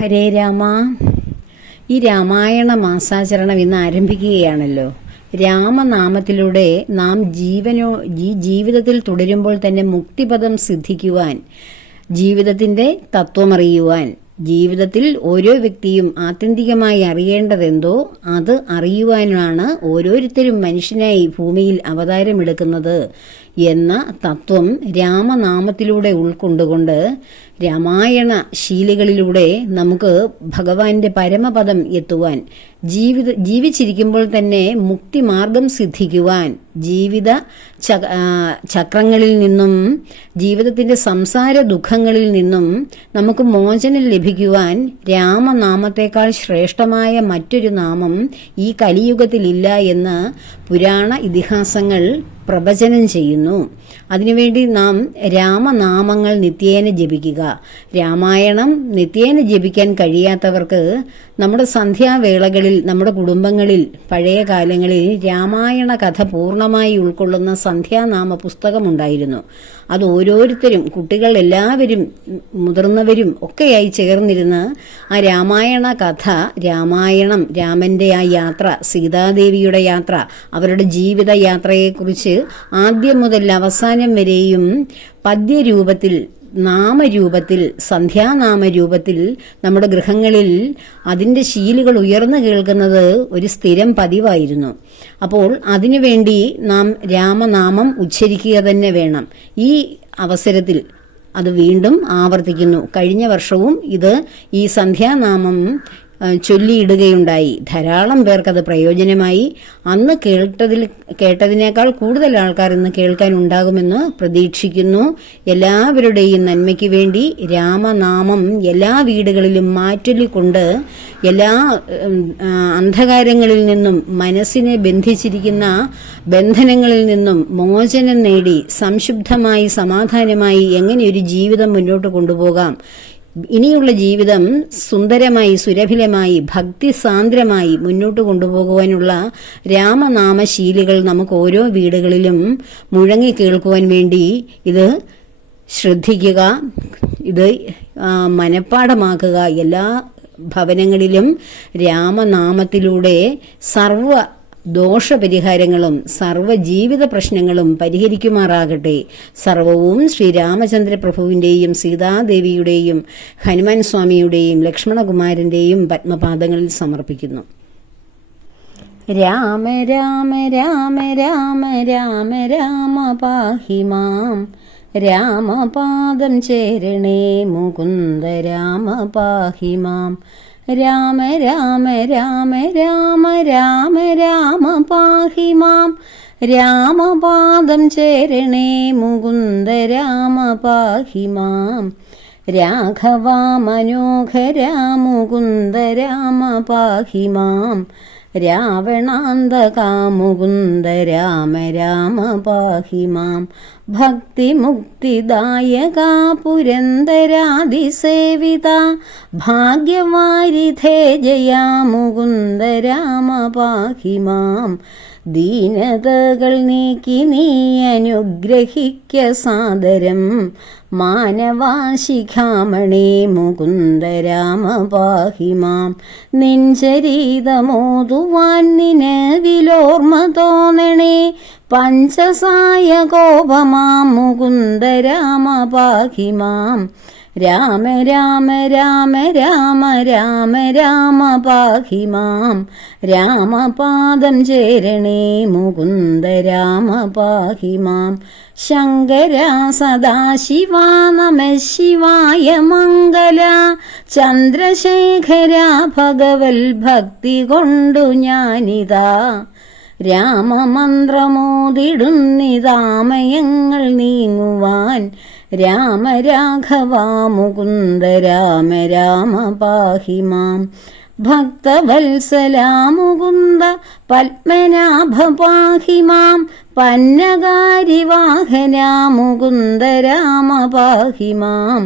ഹരേ രാമ. ഈ രാമായണ മാസാചരണം ഇന്ന് ആരംഭിക്കുകയാണല്ലോ. രാമനാമത്തിലൂടെ നാം ജീവിതത്തിൽ തുടരുമ്പോൾ തന്നെ മുക്തിപദം സിദ്ധിക്കുവാൻ, ജീവിതത്തിൻ്റെ തത്വമറിയുവാൻ, ജീവിതത്തിൽ ഓരോ വ്യക്തിയും ആത്യന്തികമായി അറിയേണ്ടതെന്തോ അത് അറിയുവാനാണ് ഓരോരുത്തരും മനുഷ്യനായി ഭൂമിയിൽ അവതാരമെടുക്കുന്നത് എന്ന തത്വം രാമനാമത്തിലൂടെ ഉൾക്കൊണ്ടുകൊണ്ട് രാമായണ ശീലികളിലൂടെ നമുക്ക് ഭഗവാന്റെ പരമപദം എത്തുവാൻ, ജീവിച്ചിരിക്കുമ്പോൾ തന്നെ മുക്തിമാർഗം സിദ്ധിക്കുവാൻ, ജീവിത ചക്രങ്ങളിൽ നിന്നും, ജീവിതത്തിൻ്റെ സംസാര ദുഃഖങ്ങളിൽ നിന്നും നമുക്ക് മോചനം ലഭിക്കുവാൻ രാമനാമത്തേക്കാൾ ശ്രേഷ്ഠമായ മറ്റൊരു നാമം ഈ കലിയുഗത്തിലില്ല എന്ന് പുരാണ ഇതിഹാസങ്ങൾ പ്രവചനം ചെയ്യുന്നു. അതിനുവേണ്ടി നാം രാമനാമങ്ങൾ നിത്യേന ജപിക്കുക. രാമായണം നിത്യേന ജപിക്കാൻ കഴിയാത്തവർക്ക് നമ്മുടെ സന്ധ്യാവേളകളിൽ, നമ്മുടെ കുടുംബങ്ങളിൽ പഴയ കാലങ്ങളിൽ രാമായണ കഥ പൂർണ്ണമായി ഉൾക്കൊള്ളുന്ന സന്ധ്യാനാമ പുസ്തകമുണ്ടായിരുന്നു. അത് ഓരോരുത്തരും, കുട്ടികൾ എല്ലാവരും മുതിർന്നവരും ഒക്കെയായി ചേർന്നിരുന്ന് ആ രാമായണ കഥ, രാമായണം, രാമന്റെ ആ യാത്ര, സീതാദേവിയുടെ യാത്ര, അവരുടെ ജീവിത യാത്രയെക്കുറിച്ച് ആദ്യം മുതൽ അവസാനം വരെയും പദ്യരൂപത്തിൽ, നാമരൂപത്തിൽ, സന്ധ്യാനാമരൂപത്തിൽ നമ്മുടെ ഗൃഹങ്ങളിൽ അതിൻ്റെ ശീലുകൾ ഉയർന്നു കേൾക്കുന്നത് ഒരു സ്ഥിരം പതിവായിരുന്നു. അപ്പോൾ അതിനുവേണ്ടി നാം രാമനാമം ഉച്ചരിക്കുക തന്നെ വേണം. ഈ അവസരത്തിൽ അത് വീണ്ടും ആവർത്തിക്കുന്നു. കഴിഞ്ഞ വർഷവും ഈ സന്ധ്യാനാമം ചൊല്ലിയിടുകയുണ്ടായി. ധാരാളം പേർക്കത് പ്രയോജനമായി. അന്ന് കേട്ടതിനേക്കാൾ കൂടുതൽ ആൾക്കാർ ഇന്ന് കേൾക്കാനുണ്ടാകുമെന്ന് പ്രതീക്ഷിക്കുന്നു. എല്ലാവരുടെയും നന്മയ്ക്ക് വേണ്ടി രാമനാമം എല്ലാ വീടുകളിലും മാറ്റൊല്ലിക്കൊണ്ട് എല്ലാ അന്ധകാരങ്ങളിൽ നിന്നും, മനസ്സിനെ ബന്ധിച്ചിരിക്കുന്ന ബന്ധനങ്ങളിൽ നിന്നും മോചനം നേടി സംശുദ്ധമായി, സമാധാനമായി എങ്ങനെ ഒരു ജീവിതം മുന്നോട്ട് കൊണ്ടുപോകാം, ഇനിയുള്ള ജീവിതം സുന്ദരമായി, സുരഭിലമായി, ഭക്തിസാന്ദ്രമായി മുന്നോട്ട് കൊണ്ടുപോകുവാനുള്ള രാമനാമശീലികൾ നമുക്ക് ഓരോ വീടുകളിലും മുഴങ്ങി കേൾക്കുവാൻ വേണ്ടി ഇത് ശ്രദ്ധിക്കുക, ഇത് മനഃപ്പാഠമാക്കുക. എല്ലാ ഭവനങ്ങളിലും രാമനാമത്തിലൂടെ സർവ ദോഷപരിഹാരങ്ങളും സർവ്വ ജീവിത പ്രശ്നങ്ങളും പരിഹരിക്കുമാറാകട്ടെ. സർവവും ശ്രീരാമചന്ദ്ര പ്രഭുവിൻ്റെയും സീതാദേവിയുടെയും ഹനുമാൻ സ്വാമിയുടെയും ലക്ഷ്മണകുമാരൻ്റെയും പത്മപാദങ്ങളിൽ സമർപ്പിക്കുന്നു. രാമ രാമ രാമ രാമ രാമ രാമ പാഹി മാം, രാമപാദം ചേരണേ മുകുന്ദ രാമ പാഹി മാം. രാമ രാമ രാമ രാമ രാമ രാമ പാഹി മാം, രാമപാദം ചേരണേ മുകുന്ദ രാമ പാഹി മാം. രാഘവാ മനോഹരാ മുകുന്ദ രാമ പാഹി മാം, രാവണാന്തകാ മുകുന്ദ രാമ രാമ പാഹി മാം. ഭക്തിമുക്തിദായകാ പുരന്ദരാദിസേവിത, ഭാഗ്യവാരിധേ ജയാ മുകുന്ദ രാമ പാഹി മാം. ദീനതകൾ നീക്കി നീ അനുഗ്രഹിക്ക സാദരം, മാനവാശിഖാമണേ മുകുന്ദ രാമ പാഹി മാം. നിൻചരീതമോതുവാൻ നിലവിലോർമ്മ തോന്നണേ, പഞ്ചസായ കോപമാം മുകുന്ദ രാമ പാഹി മാം. രാമ രാമ രാമ രാമ രാമ രാമ പാഹി മാം, രാമപാദം ചേരണേ മുകുന്ദ രാമ പാഹി മാം. ശങ്കര സദാശിവാ നമ ശിവായ മംഗല, ചന്ദ്രശേഖര ഭഗവൽ ഭക്തി കൊണ്ടു ഞാനിതാ രാമമന്ത്രമോതിടുന്നിതാമയങ്ങൾ നീങ്ങുവാൻ. രാമ രാഘവ മുകുന്ദ രാമ രാമ പാഹി മാം. ഭക്തവത്സലാ മുകുന്ദ പത്മനാഭ പാഹി മാം, പന്നകാരിവാഹനാ മുകുന്ദ രാമ പാഹി മാം.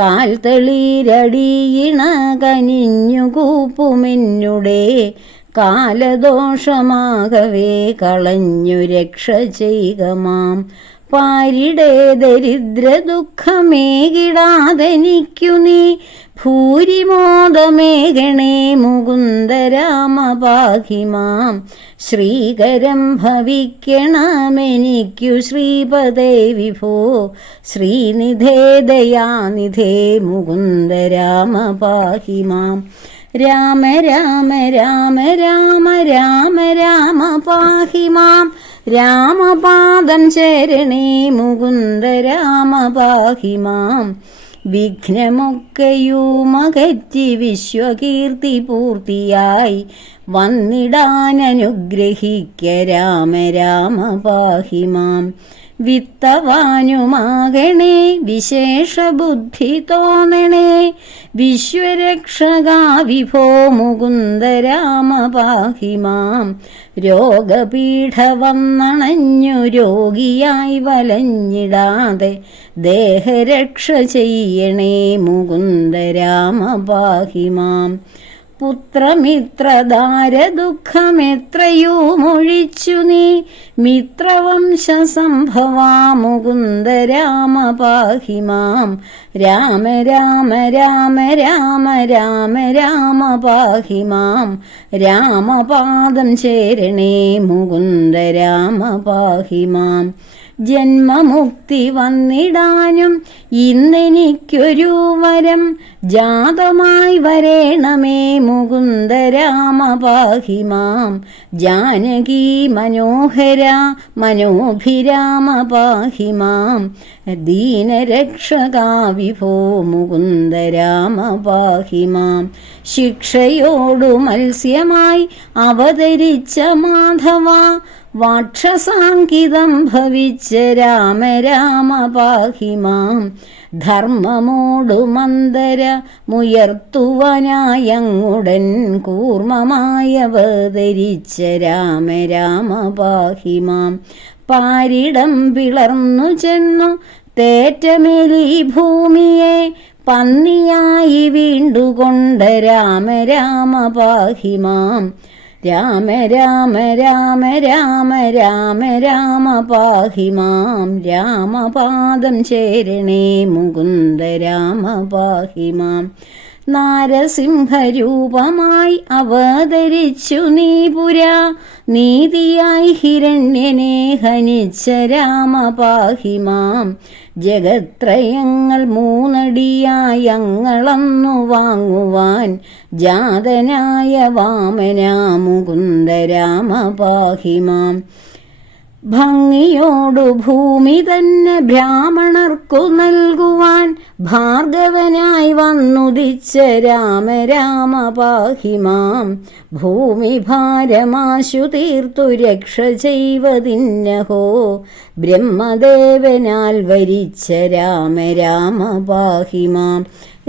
കാൽ തെളീരടിയിണ കനിഞ്ഞു കൂപ്പുമെന്നുടെ, കാലദോഷമാകവേ കളഞ്ഞു രക്ഷ ചെയ്യുക മാം. പാരിടേ ദരിദ്ര ദുഃഖമേകിടാതെനിക്കു നീ ഭൂരിമോദമേഘണേ മുകുന്ദ രാമ പാഹി മാം. ശ്രീകരം ഭവിക്കണമെനിക്കു ശ്രീപദേ വിഭോ. ശ്രീനിധേ ദയാനിധേ മുകുന്ദ രാമ പാഹി മാം. രാമ രാമ രാമ രാമ രാമ രാമ പാഹി മാം. രാമപാദം ശരണേ മുകുന്ദ രാമ പാഹി മാം. വിഘ്നമൊക്കെയുമകറ്റി വിശ്വകീർത്തി പൂർത്തിയായി വന്നിടാനനുഗ്രഹിക്ക രാമ രാമ പാഹി മാം. വിത്തവാനുമാകണേ വിശേഷബുദ്ധി തോന്നണേ വിശ്വരക്ഷകാ വിഭോ മുകുന്ദ രാമ പാഹി മാം. രോഗപീഠ വന്നണഞ്ഞു രോഗിയായി വലഞ്ഞിടാതെ ദേഹരക്ഷ ചെയ്യണേ മുകുന്ദ രാമ പാഹി മാം. പുത്രമിത്രദാരദുഃഖമെത്രയുമൊഴിച്ചു നീ മിത്രവംശസംഭവാ മുകുന്ദ രാമ പാഹി മാം. രാമ രാമ രാമ രാമ രാമ രാമ പാഹി മാം. രാമപാദം ശരണേ മുകുന്ദ രാമ പാഹി മാം. ജന്മമുക്തി വന്നിടാനും ഇന്നെനിക്കൊരു വരം ജാതമായി വരേണമേ മുകുന്ദ രാമ പാഹി മാം. ജാനകി മനോഹര മനോഭിരാമ പാഹി മാം. ദീനരക്ഷകാ വിഭോ മുകുന്ദ രാമ പാഹി മാം. ശിക്ഷയോടു മത്സ്യമായി അവതരിച്ച മാധവ വാക്ഷസാങ്കിതം ഭവിച്ച രാമ രാമ പാഹി മാം. ധർമ്മമോടു മന്ദര മുയർത്തുവനായങ്ങുടൻ കൂർമ്മമായവതരിച്ച രാമ രാമ പാഹി മാം. പാരിടം പിളർന്നു ചെന്നു തേറ്റമെലി ഭൂമിയെ പന്നിയായി വീണ്ടുകൊണ്ട രാമ രാമ പാഹി മാം. രാമ രാമ രാമ രാമ രാമ രാമ പാഹി മാം. രാമപാദം ശരണേ മുകുന്ദ രാമ പാഹി മാം. നാരസിംഹരൂപമായി അവതരിച്ചു നീ പുരാ നീതിയായി ഹിരണ്യനെ ഹനിച്ച രാമ പാഹി മാം. ജഗത്രയങ്ങൾ മൂന്നടിയായങ്ങളന്നു വാങ്ങുവാൻ ജാതനായ വാമന മുകുന്ദ രാമ പാഹി മാം. ഭംഗിയോടു ഭൂമി തന്നെ ബ്രാഹ്മണർക്കു നൽകുവാൻ ഭാർഗവനായി വന്നുദിച്ച രാമ രാമ പാഹി മാം. ഭൂമി ഭാരമാശു തീർത്തു രക്ഷ ചെയ്വതിന്നഹോ ബ്രഹ്മദേവനാൽ വരിച്ച രാമ രാമ പാഹി മാം.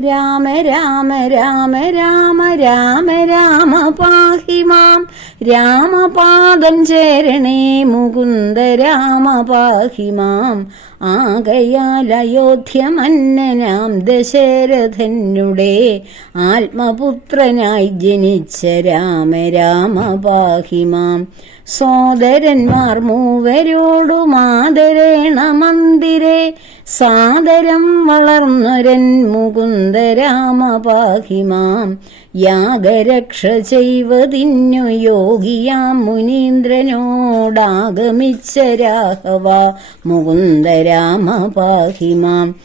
രാമ രാമ രാമ രാമ രാമ രാമ പാഹി മാം. രാമപാദം ശരണേ മുകുന്ദ രാമ പാഹി മാം. ആകയാൽ അയോധ്യമന്നനാം ദശരഥനുടെ ആത്മപുത്രനായി ജനിച്ച രാമ രാമ പാഹി മാം. സോദരന്മാർ മൂവരോടു മാതരേണ മന്ദിരേ സാദരം വളർന്നൊരൻ മുകുന്ദ രാമ പാഹി മാം. യാഗരക്ഷ ചെയ്വതിന്നു യോഗിയാം മുനീന്ദ്രനോടാഗമിച്ച രാഘവ മുകുന്ദ രാമ പാഹി മാം.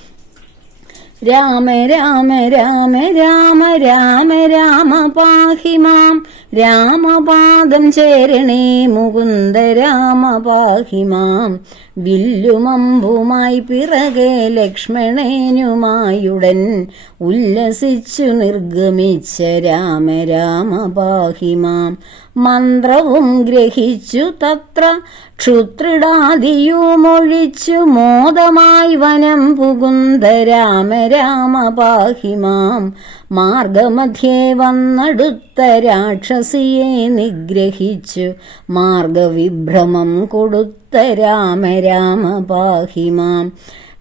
രാമ രാമ രാമ രാമ രാമ രാമ പാഹി മാം. രാമപാദം ശരണേ മുകുന്ദ രാമ പാഹി മാം. വില്ലുമമ്പുമായി പിറകെ ലക്ഷ്മണേനുമായുടൻ ഉല്ലസിച്ചു നിർഗമിച്ച രാമ രാമ പാഹി മാം. മന്ത്രവും ഗ്രഹിച്ചു തത്ര ക്ഷുത്രിടാദിയുമൊഴിച്ചു മോദമായി വനം പുകുന്ദ രാമ രാമ പാഹി മാം. മാർഗമധ്യേ വന്നടുത്ത രാക്ഷസിയെ നിഗ്രഹിച്ചു മാർഗവിഭ്രമം കൊടുത്ത രാമ രാമ പാഹി മാം.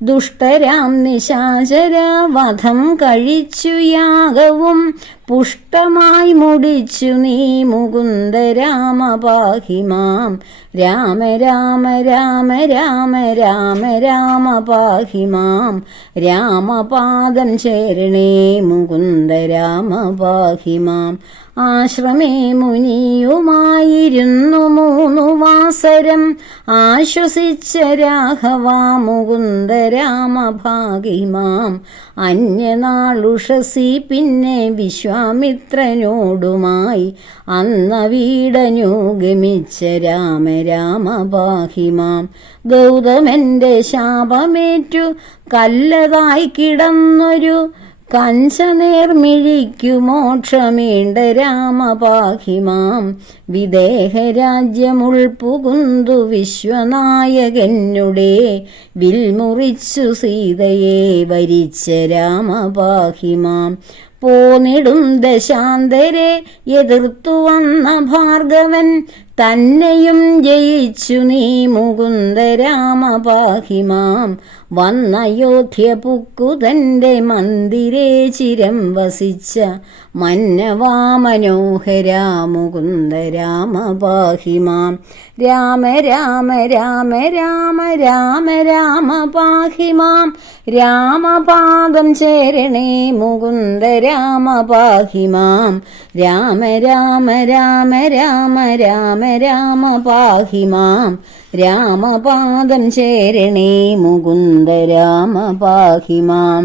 ദുഷ്ടരാം നിശാചര വധം കഴിച്ചു യാഗവും പുഷ്ടമായി മുടിച്ചു നീ മുകുന്ദ രാമ പാഹി മാം. രാമ രാമ രാമ രാമ രാമ രാമ പാഹി മാം. രാമപാദം ചേരണേ മുകുന്ദ രാമ പാഹി മാം. ആശ്രമേ മുനിയുമായിരുന്നു 3 വാസരം ആശ്വസിച്ച രാഘവ മുകുന്ദ രാമ പാഹി മാം. അന്യനാളുഷസി പിന്നെ വിശ്വാമിത്രനോടുമായി അന്ന വീടനു ഗമിച്ച രാമ രാമ പാഹി മാം. ഗൗതമന്റെ ശാപമേറ്റു കല്ലതായി കിടന്നൊരു കഞ്ചനേർമിഴിക്കു മോക്ഷമേണ്ട രാമ പാഹി മാം. വിദേഹരാജ്യമുൾപുകുന്തു വിശ്വനായകനുടെ വിൽമുറിച്ചു സീതയെ വരിച്ച രാമ പാഹി മാം. പോന്നിടും ദശാന്തരെ എതിർത്തു വന്ന ഭാർഗവൻ തന്നെയും ജയിച്ചു നീ മുകുന്ദ രാമ പാഹി മാം. വന്നയോധ്യ പുക്കുതന്റെ മന്ദിരേ ചിരം വസിച്ച മന്നവാ മനോഹര മുകുന്ദ രാമ പാഹി മാം. രാമ രാമ രാമ രാമ രാമ രാമ പാഹി മാം. രാമപാദം ചേരണേ മുകുന്ദ രാമ പാഹി മാം. രാമ രാമ രാമ രാമ രാമ രാമ പാഹി മാം. രാമപാദം ചേരണേ മുകുന്ദ രാമ പാഹി മാം.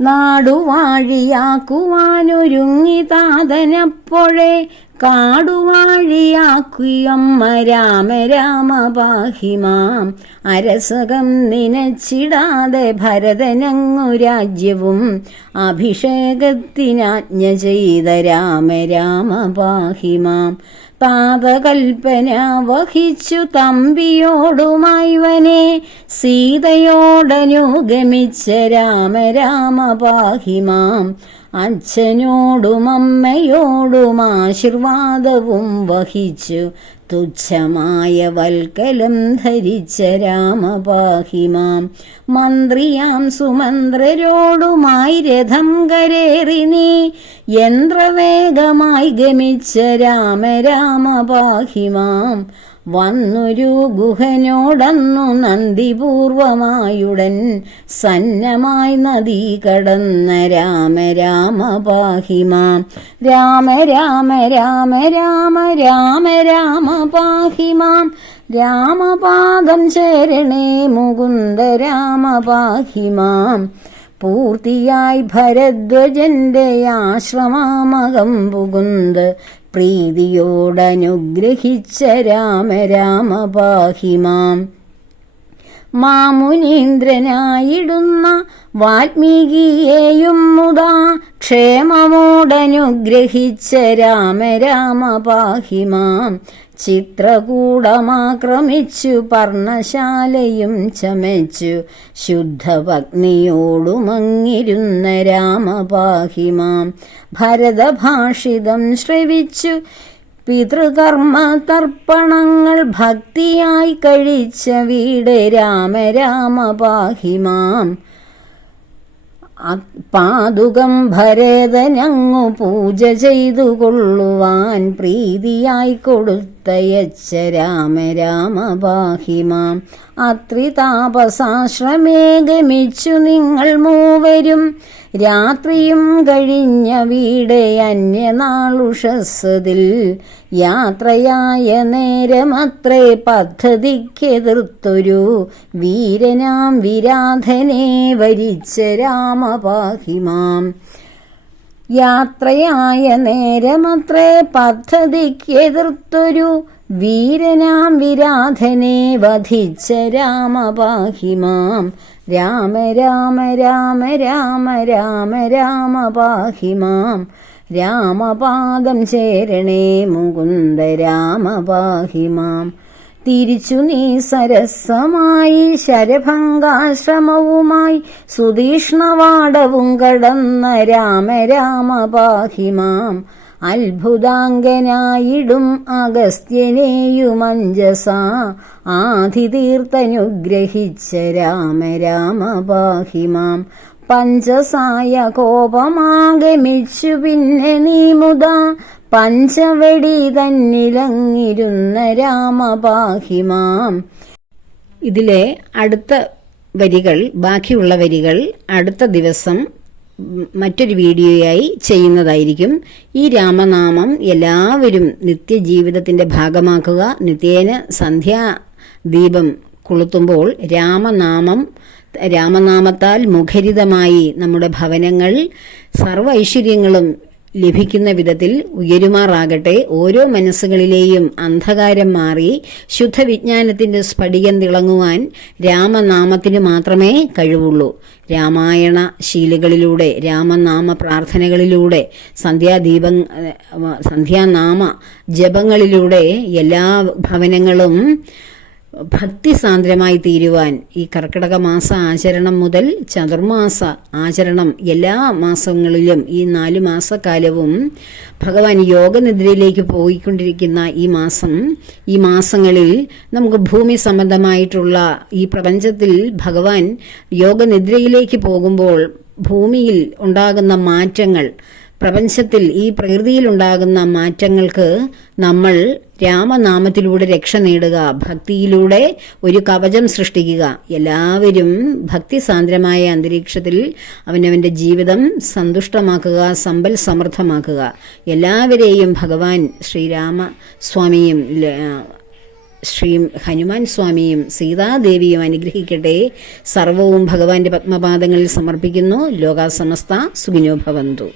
നാടുവാഴിയാക്കുവാനൊരുങ്ങി താതനപ്പോഴേ കാടുവാഴിയാക്കിയമ്മ രാമ രാമ പാഹി മാം. അരസകം നനച്ചിടാതെ ഭരതനങ്ങു രാജ്യവും അഭിഷേകത്തിനാജ്ഞ ചെയ്ത രാമ രാമ പാഹി മാം. താതകൽപ്പന വഹിച്ചു തമ്പിയോടുമായിവനെ സീതയോടനുഗമിച്ച രാമ രാമ പാഹി മാം. അച്ഛനോടും അമ്മയോടും ആശീർവാദവും വഹിച്ചു തുച്ഛമായ വൽക്കലം ധരിച്ച രാമ പാഹി മാം. മന്ത്രിയാം സുമന്ത്രരോടുമായി രഥം കരേറി നീ യന്ത്രവേഗമായി ഗമിച്ച രാമ രാമ പാഹി മാം. വന്നൊരു ഗുഹനോടന്നു നന്ദിപൂർവമായുടൻ സന്നമായി നദി കടന്ന രാമ രാമ പാഹി മാം. രാമ രാമ രാമ രാമ രാമ രാമ പാഹി മാം. രാമപാദം ചേരണേ മുകുന്ദ രാമ പാഹി മാം. പൂർത്തിയായി ഭരദ്വജന്റെ ആശ്രമാമകം പുകുന്ത് പ്രീതിയോടനുഗ്രഹിച്ച രാമ രാമ പാഹി മാം. മാമുനീന്ദ്രനായിടുന്ന വാൽമീകിയെയും മുതാ ക്ഷേമമോടനുഗ്രഹിച്ച രാമ രാമ പാഹി മാം. ചിത്രകൂടമാക്രമിച്ചു പർണശാലയും ചമച്ചു ശുദ്ധഭഗ്നിയോടുമങ്ങിരുന്ന രാമ പാഹി മാം. ഭരതഭാഷിതം ശ്രവിച്ചു പിതൃകർമ്മ തർപ്പണങ്ങൾ ഭക്തിയായി കഴിച്ച വീട് രാമ രാമ പാഹി മാം. പാതുകം ഭരതനങ്ങു പൂജ ചെയ്തു കൊള്ളുവാൻ പ്രീതിയായി കൊടുത്തയച്ച രാമ രാമ പാഹി മാം. അത്രിതാപസാശ്രമേ ഗമിച്ചു നിങ്ങൾ മൂവരും രാത്രിയും കഴിഞ്ഞ വീട് അന്യനാളുഷസ്സതിൽ യാത്രയായ നേരമത്രേ പദ്ധതിക്കെതിർത്തൊരു വീരനാം വിരാധനെ വരിച്ച രാമ പാഹി മാം. യാത്രയായ നേരമത്രേ പദ്ധതിക്കെതിർത്തൊരു വീരനാം വിരാധനെ വധിച്ച രാമ പാഹി മാം. രാമ രാമ രാമ രാമ രാമ രാമ പാഹി മാം. രാമപാദം ചേരണേ മുകുന്ദ രാമ പാഹി മാം. തിരിച്ചു നീ സരസമായി ശരഭംഗാശ്രമവുമായി സുതീഷ്ണവാടവും കടന്ന രാമ രാമ പാഹി മാം. അത്ഭുതാംഗനായിടും അഗസ്ത്യനെയുമഞ്ജസ ആധിതീർത്തനുഗ്രഹിച്ച രാമ രാമ പാഹി മാം. പഞ്ചസായ കോപമാഗമിച്ചു പിന്നെ നീ മുതാ പഞ്ചവടി തന്നിലങ്ങിരുന്ന രാമ പാഹി മാം. ഇതിലെ അടുത്ത വരികൾ, ബാക്കിയുള്ള വരികൾ അടുത്ത ദിവസം മറ്റൊരു വീഡിയോയായി ചെയ്യുന്നതായിരിക്കും. ഈ രാമനാമം എല്ലാവരും നിത്യജീവിതത്തിൻ്റെ ഭാഗമാക്കുക. നിത്യേന സന്ധ്യാദീപം കൊളുത്തുമ്പോൾ രാമനാമത്താൽ മുഖരിതമായി നമ്മുടെ ഭവനങ്ങൾ സർവ്വ ഐശ്വര്യങ്ങളും ലഭിക്കുന്ന വിധത്തിൽ ഉയരുമാറാകട്ടെ. ഓരോ മനസ്സുകളിലെയും അന്ധകാരം മാറി ശുദ്ധവിജ്ഞാനത്തിൻ്റെ സ്ഫടികം തിളങ്ങുവാൻ രാമനാമത്തിന് മാത്രമേ കഴിവുള്ളൂ. രാമായണ ശീലുകളിലൂടെ, രാമനാമ പ്രാർത്ഥനകളിലൂടെ, സന്ധ്യാനാമ ജപങ്ങളിലൂടെ എല്ലാ ഭവനങ്ങളും ഭക്തിസാന്ദ്രമായി തീരുവാൻ ഈ കർക്കിടക മാസ ആചരണം മുതൽ ചതുർമാസ ആചരണം എല്ലാ മാസങ്ങളിലും ഈ 4 മാസക്കാലവും ഭഗവാൻ യോഗനിദ്രയിലേക്ക് പോയിക്കൊണ്ടിരിക്കുന്ന ഈ മാസങ്ങളിൽ നമുക്ക് ഭൂമി സംബന്ധമായിട്ടുള്ള ഈ പ്രപഞ്ചത്തിൽ ഭഗവാൻ യോഗനിദ്രയിലേക്ക് പോകുമ്പോൾ ഭൂമിയിൽ ഉണ്ടാകുന്ന മാറ്റങ്ങൾ, പ്രപഞ്ചത്തിൽ ഈ പ്രകൃതിയിൽ ഉണ്ടാകുന്ന മാറ്റങ്ങൾക്ക് നമ്മൾ രാമനാമത്തിലൂടെ രക്ഷ നേടുക, ഭക്തിയിലൂടെ ഒരു കവചം സൃഷ്ടിക്കുക. എല്ലാവരും ഭക്തിസാന്ദ്രമായ അന്തരീക്ഷത്തിൽ അവനവൻ്റെ ജീവിതം സന്തുഷ്ടമാക്കുക, സമ്പൽ സമൃദ്ധമാക്കുക. എല്ലാവരെയും ഭഗവാൻ ശ്രീരാമസ്വാമിയും ശ്രീ ഹനുമാൻ സ്വാമിയും സീതാദേവിയും അനുഗ്രഹിക്കട്ടെ. സർവവും ഭഗവാന്റെ പത്മപാദങ്ങളിൽ സമർപ്പിക്കുന്നു. ലോകാ സമസ്ത സുഖിനോ ഭവന്തു.